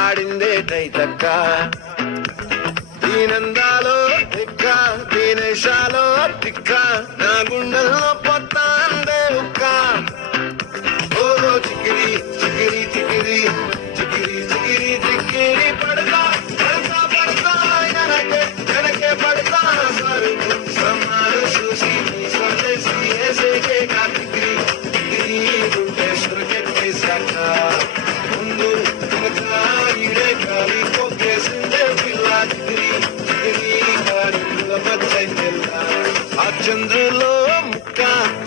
ఆడిందే తైతక్క దీనందాలో తిక్క దీనేశాలో తిక్క నా గుండెల్లో పొత్తాందే ఉక్క ఓ చికిరి చికిరి చికిరి చికిరి చికిరి చికిరి పడతా పడతా పడతా వెనకే వెనకే పడతా సరుకు సమారు చూసి సొల్లేసి ఏసేకే కాతికిరి తిరిగి గుండె సురకెట్టేశాక ముందు వెనక ఈడే కాలి పొగ్గేసిందే పిల్ల చికిరి చికిరి కాడుల మధ్య ఆ చంద్రులో ముక్క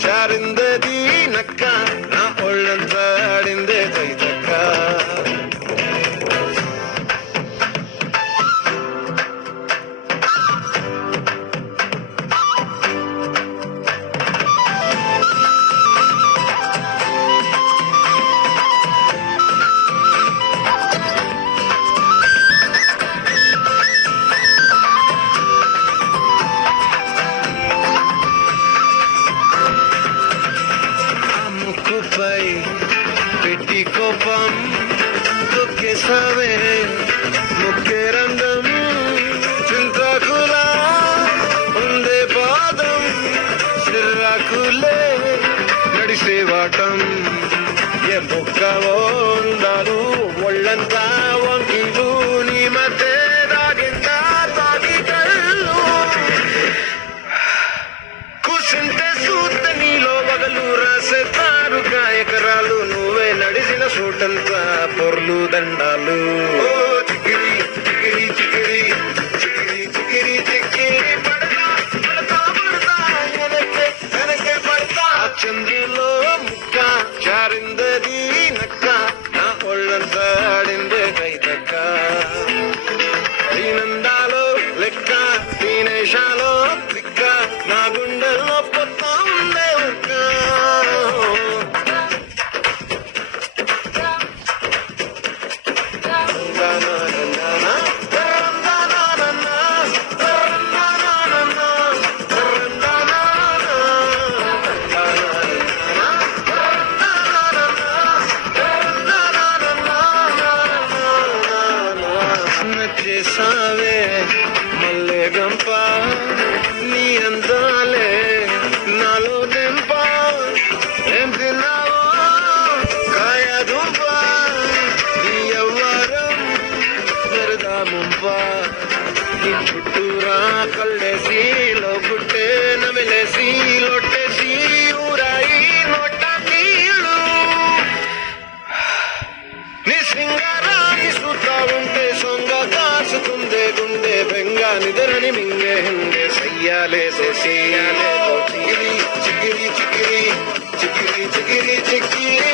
చారిందది నక్క నా ఒళ్ళంతా ఆడిందే తైతక్క ముక్కుపై పెట్టి కోపం తొక్కేసావే ముక్కే రంగం చింతకులా ఉందే పాదం సిర్రాకులే నడిసే వాటం ఏ బొక్కవో ఉండాలు ఒళ్ళంతా వంకిలు నీ మధ్య దాగిందా తాగి కళ్ళు కూర్చుంటే సూత నీలో వగలు రాసేతారు గాయకరాలు నువ్వే నడిచిన సూటంతా పొర్లు దండాలు చికిరి చికిరి చికిరి చికిరి చికిరి చికిరి పడతా పడతా పడతా వెనకే వెనకే పడతా చంద్రులో ముక్క చారిందది నక్క నా ఒళ్ళంతా ఆడిందే తైతక్క దీనందాలో లెక్క దీనేశాలో లిక్క నా గుండెల్లో పొత్తా ఉండే ఉక్క చేసావే మల్లె గంప నీ అందాలే నాలో దెంప ఏం తిన్నావో కాయ దుంప నీ ఎవ్వరం పెరదా ముంప నీ చుట్టూరా కళ్ళేసి లోగుట్టే నమిలేసి లొట్టేసి ఊరాయి నోట నీళ్ళు నీ సింగారాన్ని చూస్తా ఉంటే సొంగ కాసుకుందే గుండె బెంగ నిదరని మింగే హెంగే సయ్యాలే సోసియాలే చికిరి చికిరి చికిరి చికిరి చికిరి చికిరి